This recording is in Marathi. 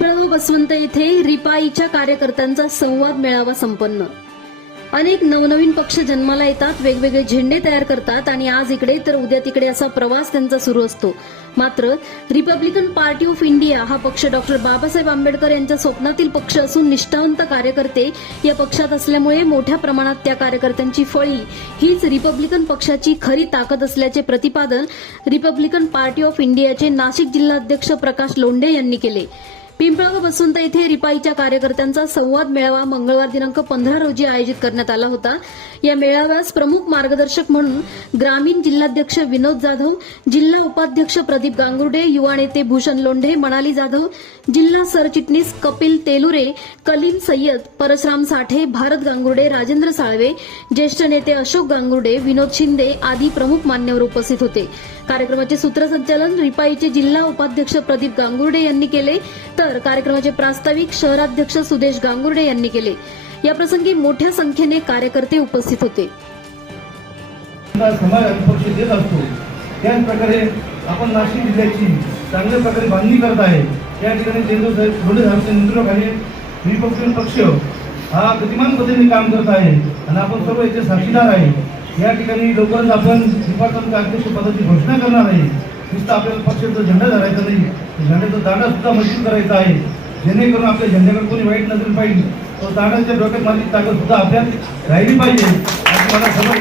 पिंपळगाव बसवंत येथे रिपाईच्या कार्यकर्त्यांचा संवाद मेळावा संपन्न. अनेक नवनवीन पक्ष जन्माला येतात वेगवेगळे झेंडे तयार करतात आणि आज इकडे तर उद्या तिकडे असा प्रवास त्यांचा सुरू असतो. मात्र रिपब्लिकन पार्टी ऑफ इंडिया हा पक्ष डॉक्टर बाबासाहेब आंबेडकर यांच्या स्वप्नातील पक्ष असून निष्ठावंत कार्यकर्ते या पक्षात असल्यामुळे मोठ्या प्रमाणात त्या कार्यकर्त्यांची फळी हीच रिपब्लिकन पक्षाची खरी ताकद असल्याचे प्रतिपादन रिपब्लिकन पार्टी ऑफ इंडियाचे नाशिक जिल्हाध्यक्ष प्रकाश लोंढे यांनी केले. पिंपळगाव बसवंत येथे रिपाईच्या कार्यकर्त्यांचा संवाद मेळावा मंगळवार दिनांक पंधरा रोजी आयोजित करण्यात आला होता. या मेळाव्यास प्रमुख मार्गदर्शक म्हणून ग्रामीण जिल्हाध्यक्ष विनोद जाधव जिल्हा उपाध्यक्ष प्रदीप गांगुर्डे युवा नेते भूषण लोंढे मनाली जाधव जिल्हा सरचिटणीस कपिल तेलुरे कलीम सय्यद परशराम साठे भारत गांगुर्डे राजेंद्र साळवे ज्येष्ठ नेते अशोक गांगुर्डे विनोद शिंदे आदी प्रमुख मान्यवर उपस्थित होते. कार्यक्रमाचे सूत्रसंचालन रिपाईचे जिल्हा उपाध्यक्ष प्रदीप गांगुर्डे यांनी केले. तर कार्यक्रमाचे प्रास्ताविक शहराध्यक्ष सुदेश गांगुर्डे यांनी केले. या प्रसंगी मोठ्या संख्येने कार्यकर्ते उपस्थित होते. समाज पक्ष देत असतो. त्याच प्रकारे आपण नाशिक जिल्ह्याची चांगल्या प्रकारे बांधणी करत आहे. या ठिकाणी चंद्र साहेब थोडे साहेबच्या नेतृत्वाखाली रिपब्लिकन पक्ष हा गतिमान पद्धतीने काम करत आहे. आणि आपण सर्व याचे साक्षीदार आहे. या ठिकाणी लवकरच आपण डिपार्टमेंट अध्यक्ष पदाची घोषणा करणार आहे. नुसतं आपल्याला पक्षाचा झेंडा धरायचा नाही झेंड्याचा दांडा सुद्धा मशीन करायचा आहे. जेणेकरून आपल्या झेंड्याकडे कोणी वाईट नजर पाहिजे तो दांडाच्या डोक्यात माझी ताकद सुद्धा आपल्यात राहिली पाहिजे असं मला समज